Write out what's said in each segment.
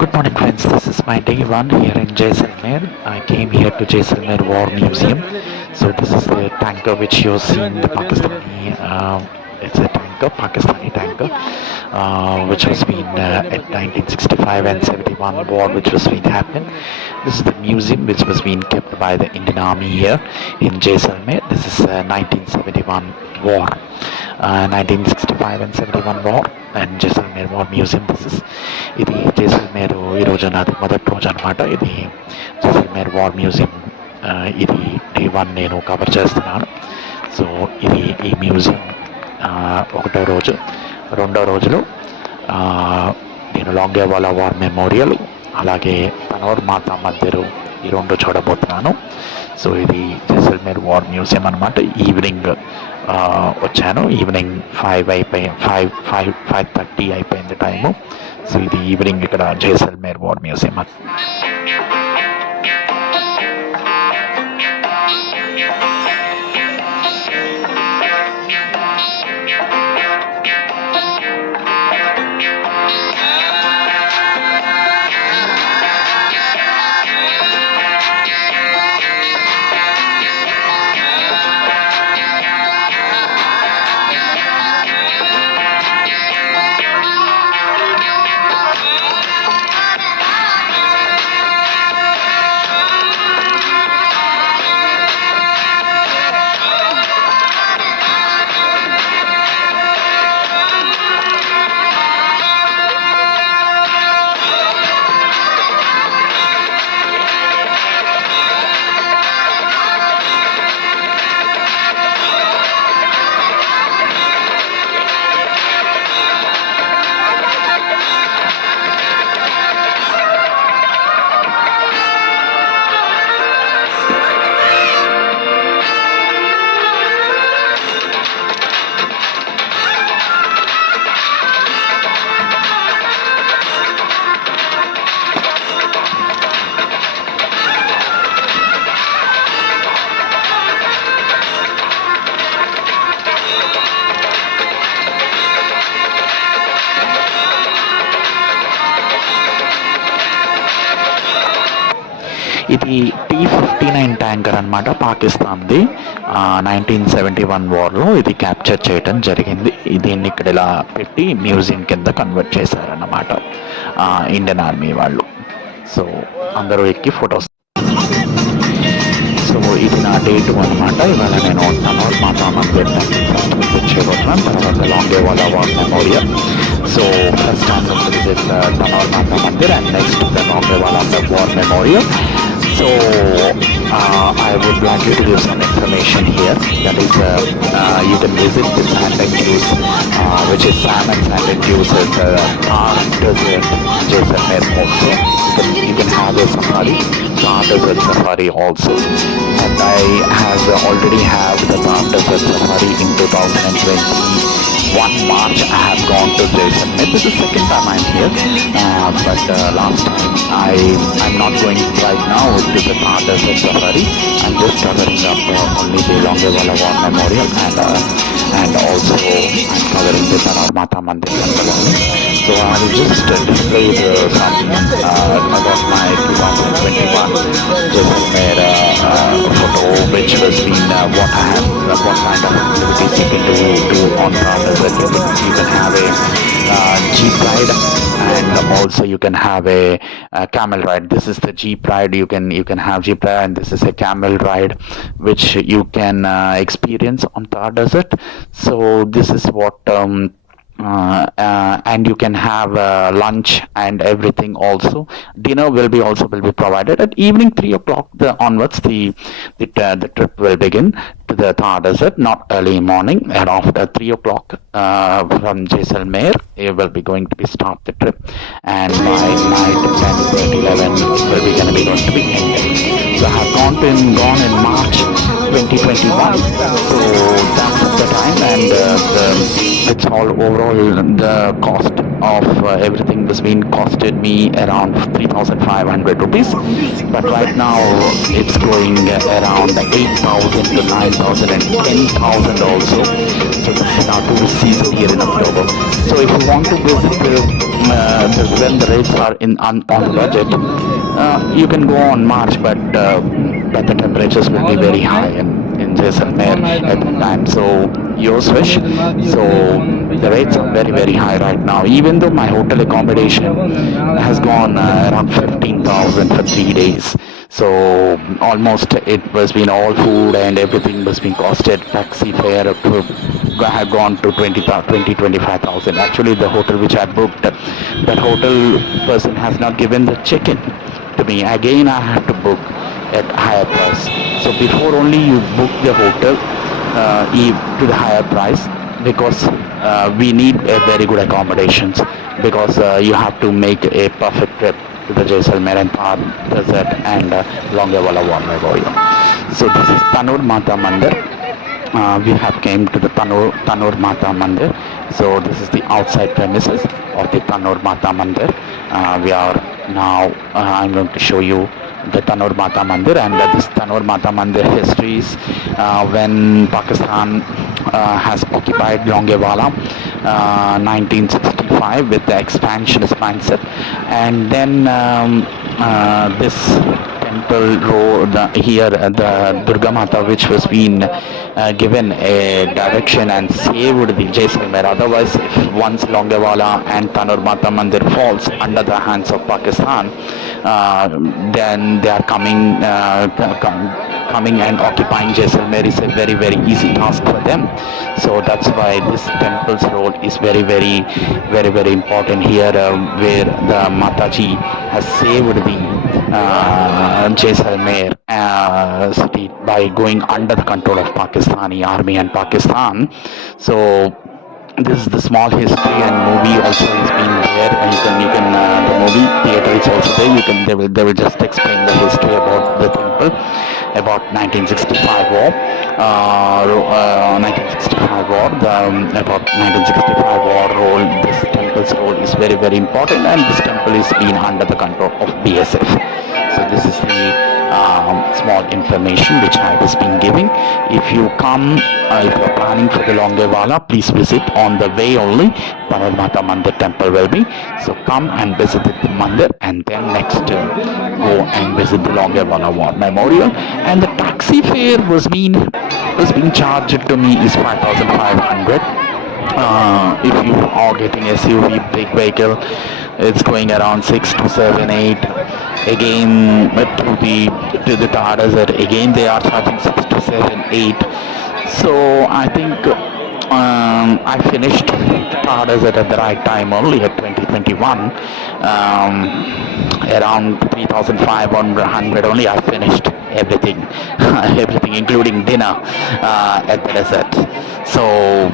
Good morning, friends. This is my day one here in Jaisalmer. I came here to Jaisalmer War Museum. So this is the tanker which you're seeing, the Pakistani. It's a tanker, Pakistani tanker, which has been at 1965 and 71 war, which was been happening. This is the museum which was being kept by the Indian Army here in Jaisalmer. This is 1971 war, 1965 and 71 war, and Jaisalmer War Museum. ఇది జైసల్మేర్ ఈ రోజు నాది మొదటి రోజు అనమాట. ఇది Jaisalmer war museum. ఇది day one నేను కవర్ చేస్తున్నాను. సో ఇది ఈ మ్యూజియం ఒకటో రోజు. రెండో రోజులో నేను లాంగేవాలా వార్ మెమోరియల్, అలాగే తనోర్ మాతా మందిరు, ఈ రెండు చూడబోతున్నాను. సో ఇది జైసల్మేర్ వార్ మ్యూజియం అనమాట. ఈవినింగ్ వచ్చాను. ఈవినింగ్ 5:30 అయిపోయింది టైము. సో ఇది ఈవినింగ్ ఇక్కడ జైసల్మేర్ వార్ మ్యూజియం. ఇది T-59 ట్యాంకర్ అనమాట, పాకిస్తాన్ది. 1971 వార్లో ఇది క్యాప్చర్ చేయడం జరిగింది. దీన్ని ఇక్కడ ఇలా పెట్టి మ్యూజియం కింద కన్వర్ట్ చేశారన్నమాట ఇండియన్ ఆర్మీ వాళ్ళు. సో అందరూ ఎక్కి ఫొటోస్. సో ఇది నా డే 2 అనమాట. ఇవాళ నేను తనోర్ మాతా మందిర్ ఫస్ట్ విజిట్ చేయబోతున్నాను, తర్వాత Longewala war memorial. So first time visit Tanot Mata Mandir and next the Longewala war memorial. So I would like you to give some information here. That is, you can visit the sand and dunes, which is Sam and sand and dunes at Thar Desert, Jaisalmer also. You can have a safari, Thar Desert safari also. And I have already have the Thar Desert safari in 2021 March. I have gone to Jaisalmer. This is the second time I'm here, but last time I'm not going right now to the Thar Desert safari. I'm just covering up only the Longevala War Memorial, and also I'm covering the Tanoor Mata Mandir temple only. So I will just display some about my 2021 Jaisalmer photo, which was been what kind of activities you can do on Thar Desert. You can have a jeep ride, and also you can have a camel ride. This is the jeep ride. You can have jeep ride, and this is a camel ride which you can experience on Thar Desert. So this is what and you can have lunch and everything. Also dinner will be provided at evening 3 o'clock onwards. The trip will begin to the Thar Desert, not early morning, and after 3 o'clock from Jaisalmer it will be going to be start the trip, and by night 10:30, 11 it will be going to be ended. So I have gone in March 2021. So that's the time, and it's all overall the cost of everything was been costed me around 3,500 rupees, but right now it's going around 8,000 to 9,000 and 10,000 also. So this is now tourist season here in October. So if you want to visit when the rates are on the budget, you can go on March, but the temperatures will be very high in Jaisalmer at the time. So yours wish. So the rates are very high right now. Even though my hotel accommodation has gone around 15,000 for 3 days. So almost it was been all food and everything was being costed. Taxi fare had gone to 25,000. Actually, the hotel which I booked, that hotel person has not given the check-in to me. Again, I have to book at higher price. So before only you book the hotel to the higher price, because we need a very good accommodations, because you have to make a perfect trip to the Jaisalmer and Thar Desert and Longewala War Memorial. So this is Tanur Mata Mandir. We have came to the Tanur Mata Mandir. So this is the outside premises of the Tanur Mata Mandir. We are now, I'm going to show you the Tanur Mata Mandir, and this Tanur Mata Mandir histories when Pakistan has occupied Longewala 1965 with the expansionist mindset, and then this temple road here, the Durga Mata, which was been given a direction and saved the Jaisalmer. Otherwise, if once Longewala and Tanur Mata Mandir falls under the hands of Pakistan, then they are coming and occupying Jaisalmer is a very easy task for them. So that's why this temple's role is very important here, where the Mataji has saved the Jaisalmer city by going under the control of Pakistani army and Pakistan. So this is the small history, and movie also is being there, and you can the movie theater is also there. They will just explain the history about the temple, about 1965 war, 1965 war, about 1965 war role. This temple's role is very important, and this temple is being under the control of BSF. So this is the small information which I was been giving. If you come, if you are planning for the Longewala, please visit on the way only. Tanur Mata Mandir temple will be. So come and visit the Mandir, and then next go and visit the Longewala War Memorial. And the taxi fare was being charged to me is 5,500. If you are getting SUV big vehicle, it's going around 6 to 7, 8. Again to the Thar Desert, again they are charging 6 to 7, 8. So I think I finished Thar Desert at the right time only at 2021. Around 3,500 only I finished everything, everything including dinner at the desert. So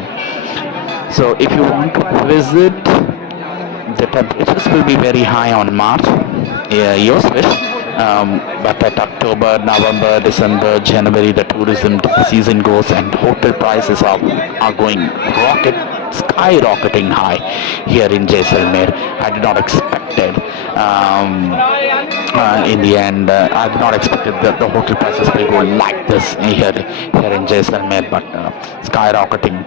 if you want to visit, the temperatures will be very high on March, yours wish. But at October, November, December, January, the tourism season goes, and hotel prices are going skyrocketing high here in Jaisalmer. I did not expect it. In the end, I did not expect that the hotel prices will go like this here in Jaisalmer, but skyrocketing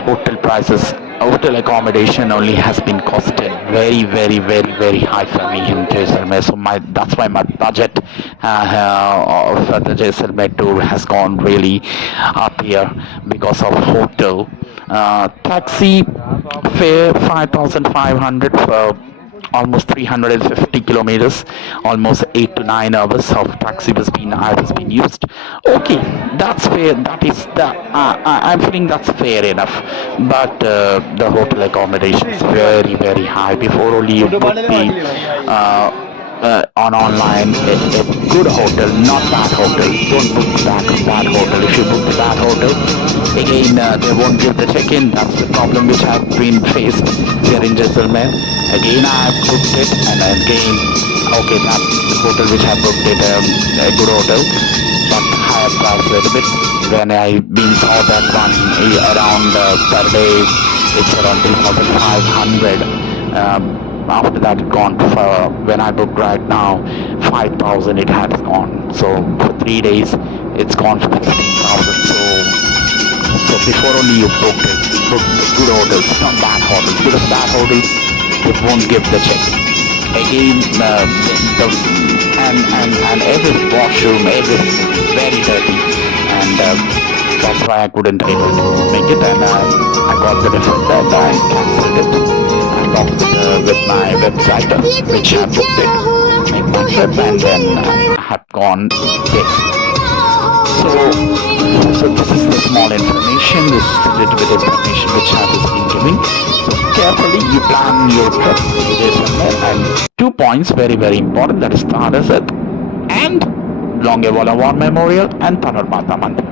hotel prices. Hotel accommodation only has been costed very high for me in Jaisalmer. So that's why my budget for the Jaisalmer tour has gone really up here because of hotel. Taxi fare 5,500 for almost 350 kilometers, almost 8 to 9 hours of taxi I was being used. Okay, that's fair. That is the I'm feeling that's fair enough. But the hotel accommodation is very high. Before only you book the online a good hotel, not bad hotel. Don't book bad hotel. If you book the bad hotel, again they won't give the check-in. That's the problem which I've been faced here in Jaisalmer. Again I have booked it, and again okay, that hotel which I booked it, a good hotel, but higher price a little bit. When I been saw that one around per day, it's around 3,500. after that it gone for, when I booked right now, 5,000 it has gone. So for 3 days it's gone for 15,000. So before only you book it, book the good hotels, not bad hotels, because bad hotels they won't give the check. Again, the and every washroom, everything very dirty, and that's why I couldn't able to make it, and I got the refund and I cancelled it. I talked with my website, which I booked it, make my trip, and then I have gone there. So this is the small information, this little bit information which I was been giving. So carefully you plan your trip to Jaisalmer, and 2 points very important, that is Taraset and Longewala War Memorial and Thanurmata Mandir.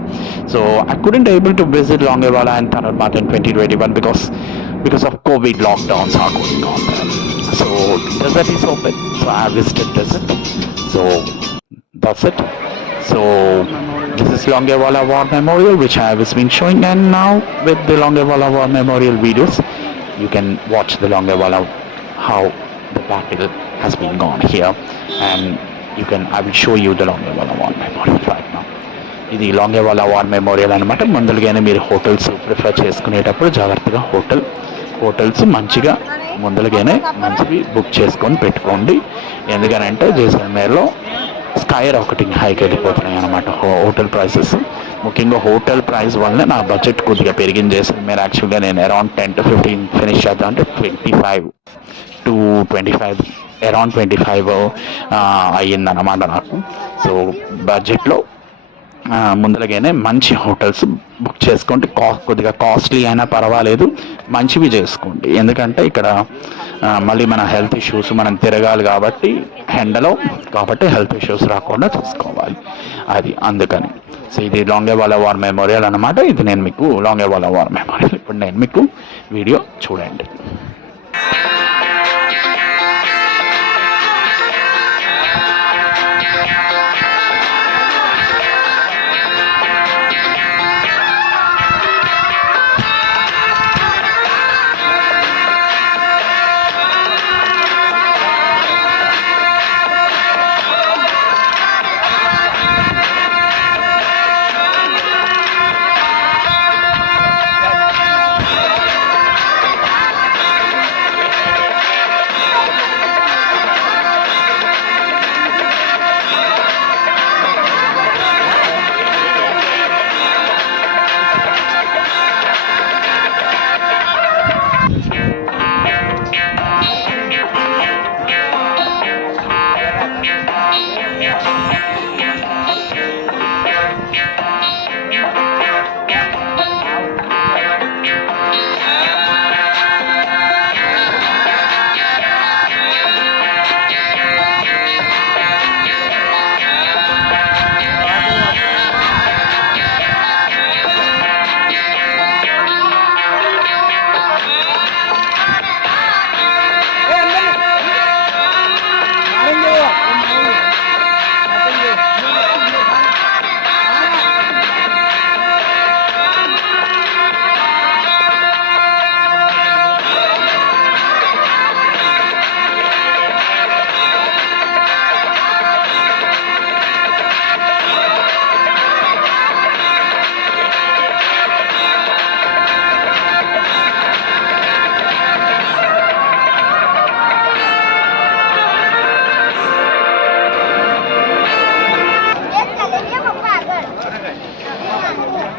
So I couldn't able to visit Longewala and Thanurmata in 2021 because of COVID lockdowns are going on there. So desert is open, so I visited desert. So that's it. So this is Longewala War Memorial, which I have been showing, and now with the Longewala War Memorial videos, you can watch the Longewala, how the battle has been gone here, and I will show you the Longewala War Memorial right now. ఇది లాంగేవాలా war memorial అనమాట. ముందుగానే మీరు hotels prefer చేసుకునేటప్పుడు జాగ్రత్తగా హోటల్స్ మంచిగా ముందుగానే మంచివి బుక్ చేసుకొని పెట్టుకోండి. ఎందుకనంటే జైసల్మేర్లో స్కై రాకెటింగ్ హైకి వెళ్ళిపోతున్నాయి అనమాట హోటల్ ప్రైసెస్. ముఖ్యంగా హోటల్ ప్రైస్ వల్ల నా బడ్జెట్ కొద్దిగా పెరిగింది. జైసల్మేర్ యాక్చువల్గా నేను అరౌండ్ 10 to 15 ఫినిష్ చేద్దాం అంటే 25 to 25 అరౌండ్ 25 అయ్యిందన్నమాట నాకు. సో బడ్జెట్లో ముందుగానే మంచి హోటల్స్ బుక్ చేసుకోండి. కొద్దిగా కాస్ట్లీ అయినా పర్వాలేదు, మంచివి చేసుకోండి. ఎందుకంటే ఇక్కడ మళ్ళీ మన హెల్త్ ఇష్యూస్, మనం తిరగాలి కాబట్టి ఎండలో, కాబట్టి హెల్త్ ఇష్యూస్ రాకుండా చూసుకోవాలి, అది అందుకని. సో ఇది లాంగేవాలా వార్ మెమోరియల్ అనమాట. ఇది నేను మీకు లాంగేవాలా వార్ మెమోరియల్ ఇప్పుడు నేను మీకు వీడియో చూడండి.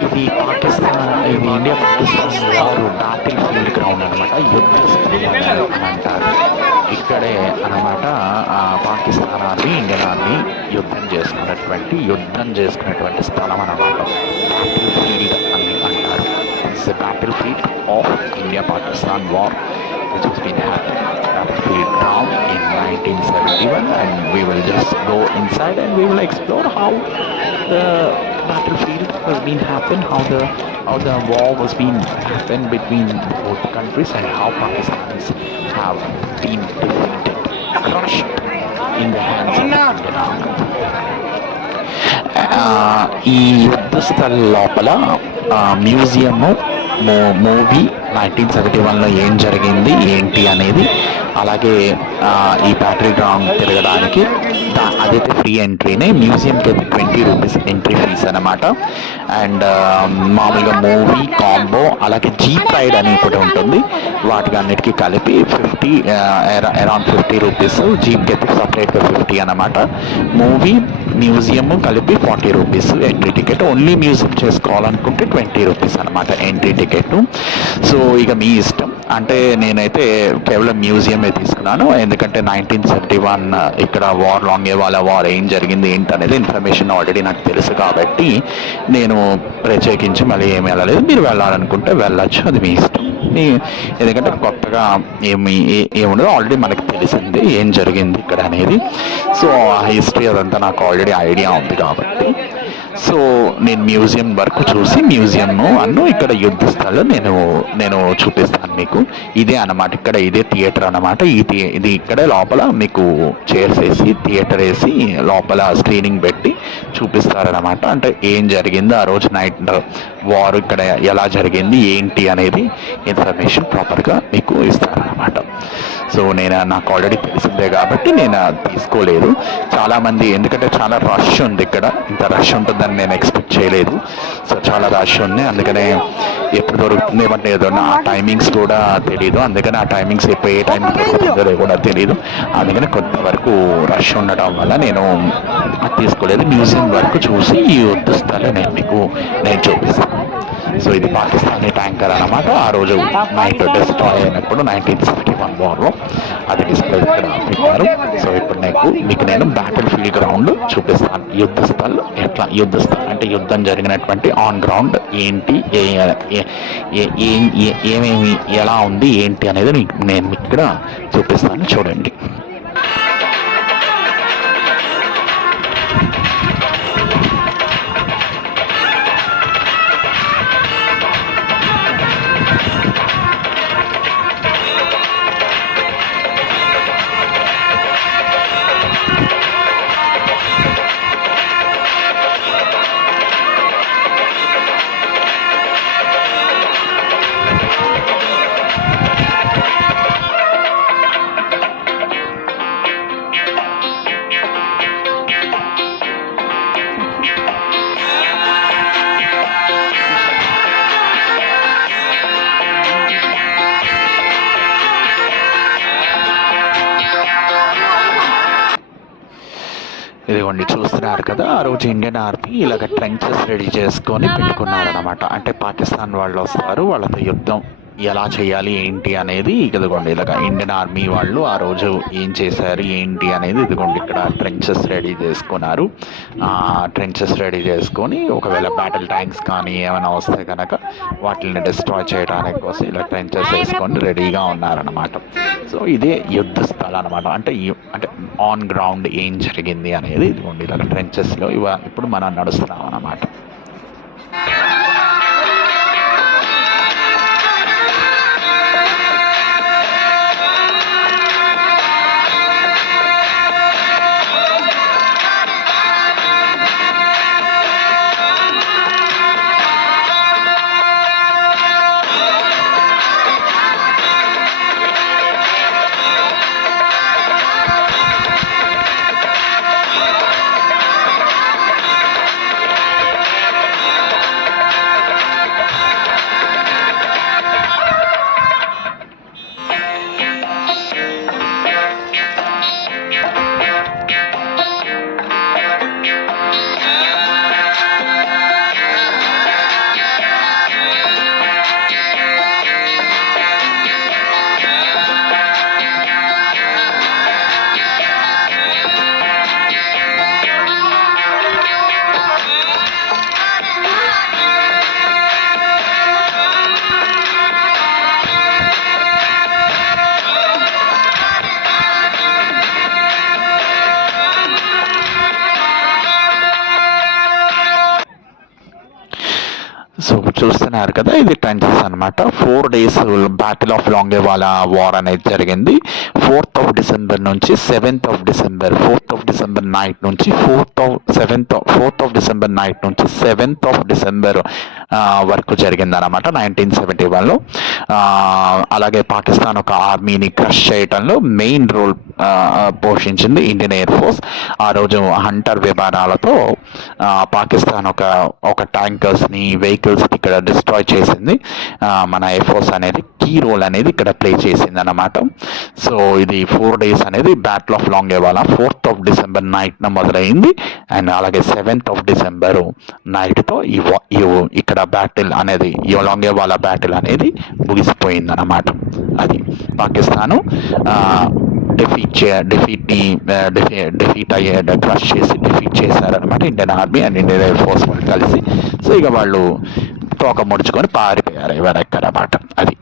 ఇది ఇండియా పాకిస్తాన్ వారు బ్యాటిల్ ఫీల్డ్ గ్రౌండ్ అనమాట, యుద్ధ స్థలం అంటారు. ఇక్కడే అనమాట పాకిస్తాన్ ఆర్మీ, ఇండియన్ ఆర్మీ యుద్ధం చేసుకునేటువంటి స్థలం అనమాట. బ్యాటిల్ ఫీల్డ్ అని అంటారు. It's the battle field of India Pakistan war which has been happening. Battlefield ground in 1971, and we will just go inside and we will explore how the battlefield has been happened, how the war was being happened between both countries, and how Pakistanis have been defeated, crushed in the hands of the Indian army. ఈ యుద్ధ స్థల లోపల museum, movie 1971లో ఏం జరిగింది ఏంటి అనేది, అలాగే ఈ బ్యాటరీ గ్రౌండ్ తిరగడానికి అదైతే ఫ్రీ ఎంట్రీనే. మ్యూజియంకి అయితే 20 రూపీస్ ఎంట్రీ ఫీజ్ అనమాట. అండ్ మామూలుగా మూవీ కాంబో, అలాగే జీప్ రైడ్ అని ఒకటి ఉంటుంది. వాటికి అన్నిటికీ కలిపి 50, అరౌండ్ 50 రూపీస్. జీప్కి అయితే సపరేట్గా 50 అనమాట. మూవీ మ్యూజియం కలిపి 40 rupees entry ticket. Only museum చేసుకోవాలనుకుంటే 20 రూపీస్ అనమాట ఎంట్రీ టికెట్. సో ఇక మీ ఇష్టం. అంటే నేనైతే కేవలం మ్యూజియమే తీసుకున్నాను, ఎందుకంటే 1971 ఇక్కడ వార్ లాంగేవాలా వార్ ఏం జరిగింది ఏంటి అనేది ఇన్ఫర్మేషన్ ఆల్రెడీ నాకు తెలుసు కాబట్టి నేను ప్రత్యేకించి మళ్ళీ ఏమి వెళ్ళలేదు. మీరు వెళ్ళాలనుకుంటే వెళ్ళచ్చు, అది మీ ఇష్టం. ఎందుకంటే కొత్తగా ఏముండదు, ఆల్రెడీ మనకు తెలిసింది ఏం జరిగింది ఇక్కడ అనేది. సో ఆ హిస్టరీ అదంతా నాకు ఆల్రెడీ ఐడియా ఉంది కాబట్టి సో నేను మ్యూజియం వరకు చూసి మ్యూజియం ఇక్కడ యుద్ధ స్థలం నేను చూపిస్తాను మీకు. ఇదే అన్నమాట, ఇక్కడ ఇదే థియేటర్ అన్నమాట. ఇది ఇక్కడే లోపల మీకు చైర్స్ వేసి థియేటర్ వేసి లోపల స్క్రీనింగ్ పెట్టి చూపిస్తారనమాట. అంటే ఏం జరిగింది ఆ రోజు నైట్ వార్ ఇక్కడ ఎలా జరిగింది ఏంటి అనేది ఇన్ఫర్మేషన్ ప్రాపర్గా మీకు ఇస్తారనమాట. సో నాకు ఆల్రెడీ తెలిసిందే కాబట్టి నేను తీసుకోలేదు. చాలామంది, ఎందుకంటే చాలా రష్ ఉంది ఇక్కడ, ఇంత రష్ ఉంటుందని నేను ఎక్స్పెక్ట్ చేయలేదు. సో చాలా రష్ ఉంది, అందుకనే ఎప్పుడు దొరుకుతుంది ఏమంటే ఏదో ఆ టైమింగ్స్ కూడా తెలియదు. అందుకని ఆ టైమింగ్స్ ఎప్పుడు ఏ టైంకి దొరుకుతుందో కూడా తెలియదు. అందుకని కొంతవరకు రష్ ఉండటం వల్ల నేను తీసుకోలేదు. మ్యూజియం వరకు చూసి ఈ యుద్ధ స్థలం నేను చూపిస్తాను. సో ఇది పాకిస్తానీ ట్యాంకర్ అనమాట. ఆ రోజు నైట్ డిస్ట్రాయ్ అయినప్పుడు 1961 వార్లో అది డిస్ప్లే ఇక్కడ పెట్టారు. సో ఇప్పుడు మీకు నేను బ్యాటిల్ ఫీల్డ్ గ్రౌండ్ చూపిస్తాను. యుద్ధ స్థల్ అంటే యుద్ధం జరిగినటువంటి ఆన్ గ్రౌండ్ ఏంటి, ఏమేమి ఎలా ఉంది ఏంటి అనేది నేను మీకు ఇక్కడ చూపిస్తాను, చూడండి. ఇదిగోండి చూస్తున్నారు కదా, ఆ రోజు ఇండియన్ ఆర్మీ ఇలాగ ట్రెంచెస్ రెడీ చేసుకొని పెట్టుకున్నారనమాట. అంటే పాకిస్తాన్ వాళ్ళు వస్తారు, వాళ్ళతో యుద్ధం ఎలా చేయాలి ఏంటి అనేది. ఇదిగోండి ఇలాగ ఇండియన్ ఆర్మీ వాళ్ళు ఆ రోజు ఏం చేశారు ఏంటి అనేది ఇదిగోండి ఇక్కడ ట్రెంచెస్ రెడీ చేసుకున్నారు. ట్రెంచెస్ రెడీ చేసుకొని ఒకవేళ బ్యాటిల్ ట్యాంక్స్ కానీ ఏమైనా వస్తే కనుక వాటిని డిస్ట్రాయ్ చేయడానికి కోసం ఇలా ట్రెంచెస్ వేసుకొని రెడీగా ఉన్నారనమాట. సో ఇదే యుద్ధ స్థలం అనమాట. అంటే ఆన్ గ్రౌండ్ ఏం జరిగింది అనేది ఇదిగోండి ఇలాగ ట్రెంచెస్లో ఇప్పుడు మనం నడుస్తున్నాం అన్నమాట. చూస్తున్నారు కదా, ఇది ట్రెంచెస్ అనమాట. 4 days బ్యాటిల్ ఆఫ్ లాంగేవాలా వార్ అనేది జరిగింది. 4th of December నుంచి 7th of December, 4th of December night నుంచి 4th of December నైట్ నుంచి 7th of December వరకు జరిగింది అనమాట 1971లో. అలాగే పాకిస్తాన్ ఒక ఆర్మీని క్రష్ చేయడంలో మెయిన్ రోల్ పోషించింది ఇండియన్ ఎయిర్ ఫోర్స్. ఆ రోజు హంటర్ విమానాలతో పాకిస్తాన్ ఒక ట్యాంకర్స్ని, వెహికల్స్ని ఇక్కడ డిస్ట్రాయ్ చేసింది. మన ఎయిర్ ఫోర్స్ అనేది కీ రోల్ అనేది ఇక్కడ ప్లే చేసింది అన్నమాట. సో ఇది 4 days అనేది battle of Longewala 4th of December నైట్న మొదలైంది. అండ్ అలాగే 7th of December నైట్తో ఇక్కడ బ్యాటిల్ అనేది, ఈ లాంగేవాలా బ్యాటిల్ అనేది ముగిసిపోయింది అన్నమాట. అది పాకిస్తాను డిఫీట్ చేశారనమాట Indian army and Indian air force వాళ్ళు కలిసి. సో ఇక వాళ్ళు తోక ముడుచుకొని పారిపోయారు ఎవరెక్కరన్నమాట. అది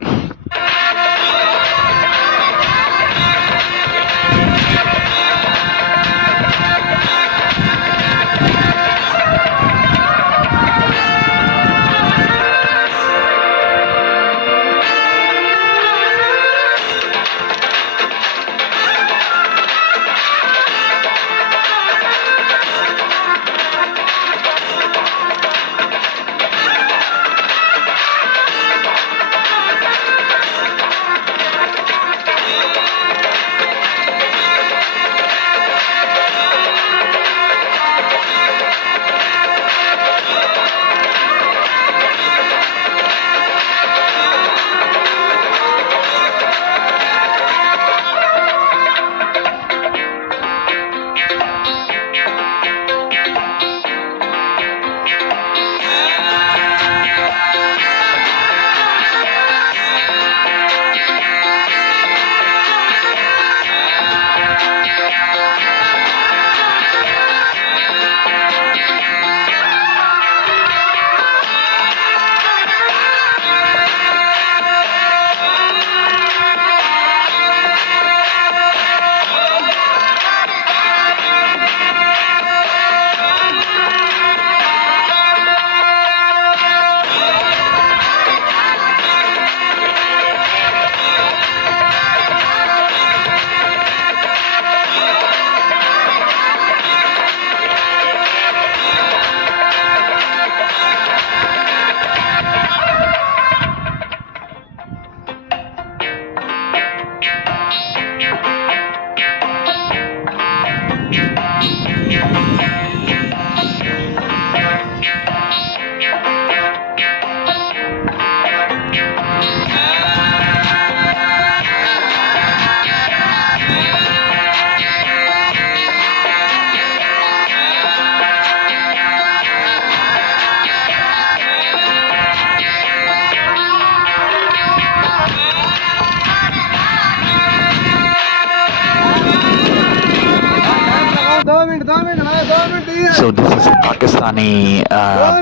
So this is a Pakistani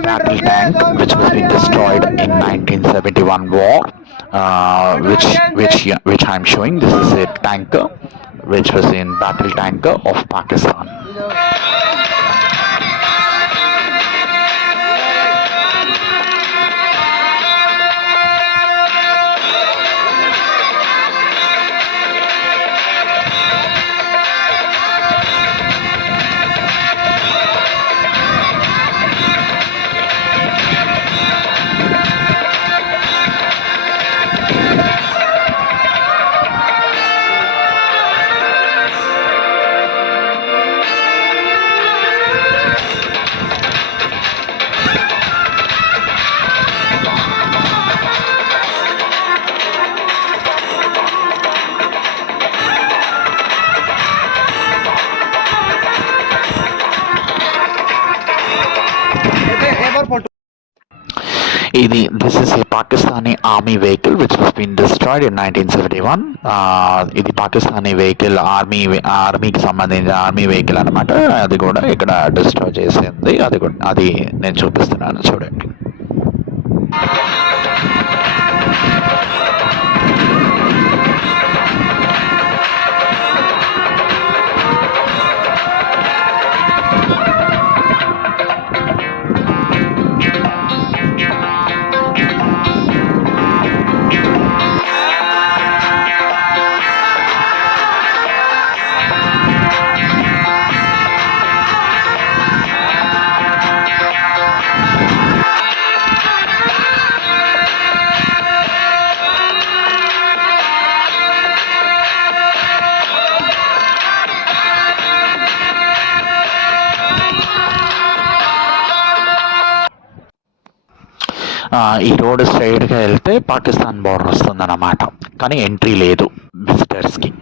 battle tank which was being destroyed in 1971 war, which I'm showing. This is a tanker which was in battle tanker of Pakistan. This is a Pakistani army vehicle which was been destroyed in 1971. ఇది పాకిస్తానీ వెహికల్ ఆర్మీకి సంబంధించిన army vehicle అనమాట. అది కూడా ఇక్కడ డిస్ట్రాయ్ చేసింది. అది నేను చూపిస్తున్నాను చూడండి. ఈ రోడ్ స్ట్రైట్గా వెళ్తే పాకిస్తాన్ బోర్డర్ వస్తుందన్నమాట, కానీ ఎంట్రీ లేదు విజిటర్స్కి.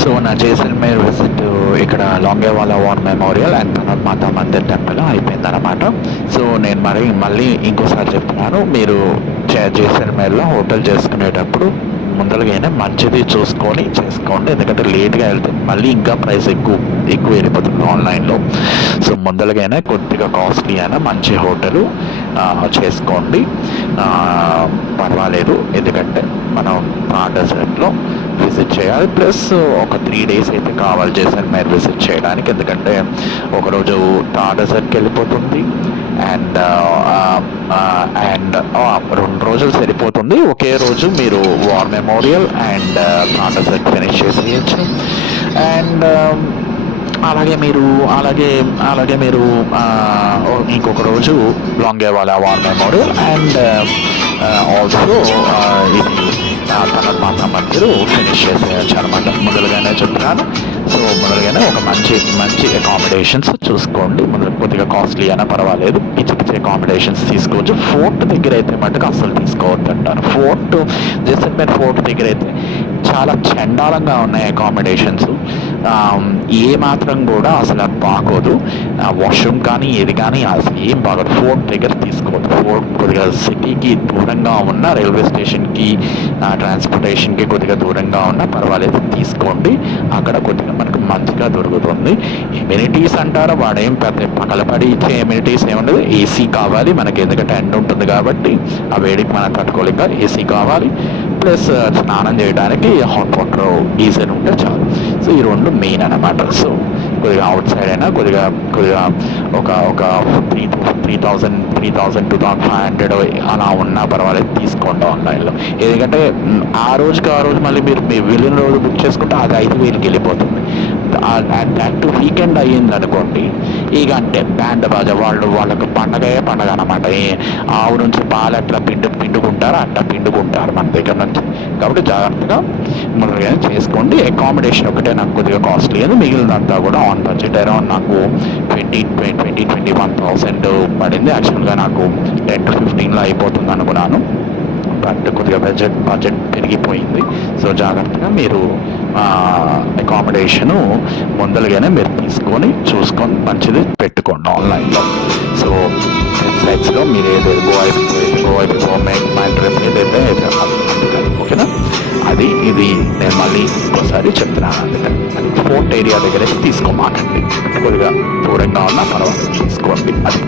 సో నా జైసల్మేర్ విజిట్ ఇక్కడ Longewala war memorial and Tanot Mata Mandir temple అయిపోయిందన్నమాట. సో నేను మళ్ళీ ఇంకోసారి చెప్తున్నాను, మీరు జైసల్మేర్లో హోటల్ చేసుకునేటప్పుడు ముందరగానే మంచిది చూసుకొని చేసుకోండి, ఎందుకంటే లేట్గా వెళ్తే మళ్ళీ ఇంకా ప్రైస్ ఎక్కువ వెళ్ళిపోతుంది ఆన్లైన్లో. సో ముందరగానే కొద్దిగా కాస్ట్లీ అయినా మంచి హోటల్ చేసుకోండి, పర్వాలేదు. ఎందుకంటే మనం డెజర్ట్లో విజిట్ చేయాలి, ప్లస్ ఒక 3 days అయితే కావాలి జైసల్మేర్ విజిట్ చేయడానికి, ఎందుకంటే ఒకరోజు డెజర్ట్కి వెళ్ళిపోతుంది అండ్ 2 రోజులు సరిపోతుంది. ఒకే రోజు మీరు war memorial and desert finish చేసేయచ్చు. అండ్ అలాగే మీరు ఇంకొక రోజు Longewala war memorial and also ఇది తనోత్ మాతా మందిర్ ఫినిష్ చేసేయచ్చు అనమాట. మొదలుగానే చెప్తున్నాను. సో మొదలుగానే ఒక మంచి అకామిడేషన్స్ చూసుకోండి. కొద్దిగా కాస్ట్లీ అయినా పర్వాలేదు, పిచ్చి అకామిడేషన్స్ తీసుకోవచ్చు. ఫోర్ట్ దగ్గర అయితే మటుకు అస్సలు తీసుకోవద్దు అంటాను. జైసల్మేర్ ఫోర్ట్ దగ్గర అయితే చాలా చండాలంగా ఉన్నాయి అకామిడేషన్స్, ఏ మాత్రం కూడా అసలు బాగోదు. వాష్రూమ్ కానీ ఏది కానీ అసలు ఏం బాగోదు. ఫోర్ట్ దగ్గర తీసుకోవద్దు. ఫోర్ట్ కొద్దిగా సిటీకి దూరంగా ఉన్న, రైల్వే స్టేషన్కి ట్రాన్స్పోర్టేషన్కి కొద్దిగా దూరంగా ఉన్న పర్వాలేదు, తీసుకోండి. అక్కడ కొద్దిగా మనకు మంచిగా దొరుకుతుంది. ఎమ్యూనిటీస్ అంటారా, వాడేం పెద్ద పగలపడి ఇచ్చే ఎమ్యూనిటీస్ ఏముండదు. ఏసీ కావాలి మనకి, ఎందుకంటే ఎండ్ ఉంటుంది కాబట్టి ఆ వేడికి మనం తట్టుకోలేక ఏసీ కావాలి, ప్లస్ స్నానం చేయడానికి హాట్ వాటర్ గీజర్ ఉంటే చాలు. సో ఈ 2 మెయిన్ అన్నమాట. సో కొద్దిగా అవుట్ సైడ్ అయినా కొద్దిగా ఒక 3,000 2,500 అలా ఉన్నా పర్వాలేదు, తీసుకోండి ఆన్లైన్లో. ఎందుకంటే ఆ రోజు మళ్ళీ మీరు వెళ్ళిన రోజు బుక్ చేసుకుంటే అది 5,000కి వెళ్ళిపోతుంది. అండ్ వీకెండ్ అయ్యింది అనుకోండి, ఇక అంటే బ్యాండ్ బాజా వాళ్ళకి పండగ అనమాట. ఆవు నుంచి పాలు అట్లా పిండుకుంటారు, అట్లా పిండుకుంటారు మన దగ్గర నుంచి. కాబట్టి జాగ్రత్తగా మొదలుగా చేసుకోండి. అకామిడేషన్ ఒకటే నాకు కొద్దిగా కాస్ట్లీ అని, మిగిలినంతా కూడా ఆన్ బడ్జెట్. అరౌండ్ నాకు 21,000 పడింది. యాక్చువల్గా నాకు 10 to 15లో అయిపోతుంది అనుకున్నాను, బట్ కొద్దిగా బడ్జెట్ పెరిగిపోయింది. సో జాగ్రత్తగా మీరు అకామిడేషను ముందలుగానే మీరు చూసుకొని మంచిది పెట్టుకోండి ఆన్లైన్లో. సో వెబ్సైట్స్లో మీరు ఏదైతే గోవా మైండ్ ట్రిప్ ఏదైతే అందుకని ఓకేనా. అది ఇది నేను మళ్ళీ ఇంకోసారి చెప్తున్నాను అందుకని. అది ఫోర్ట్ ఏరియా దగ్గర తీసుకోమాకండి, కొద్దిగా దూరంగా ఉన్నా పర్వాలేదు తీసుకోండి అది.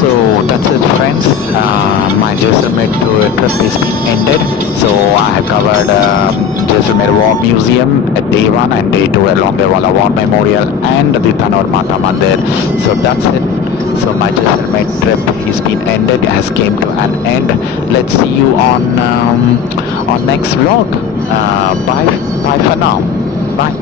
So that's it, friends. My Jaisalmer trip is ended. So I have covered Jaisalmer War Museum at day 1 and day 2 along the Wala War Memorial and the Thanor Mata Mandir. So that's it. So my Jaisalmer trip has been ended, has came to an end. Let's see you on next vlog. Bye for now. Bye.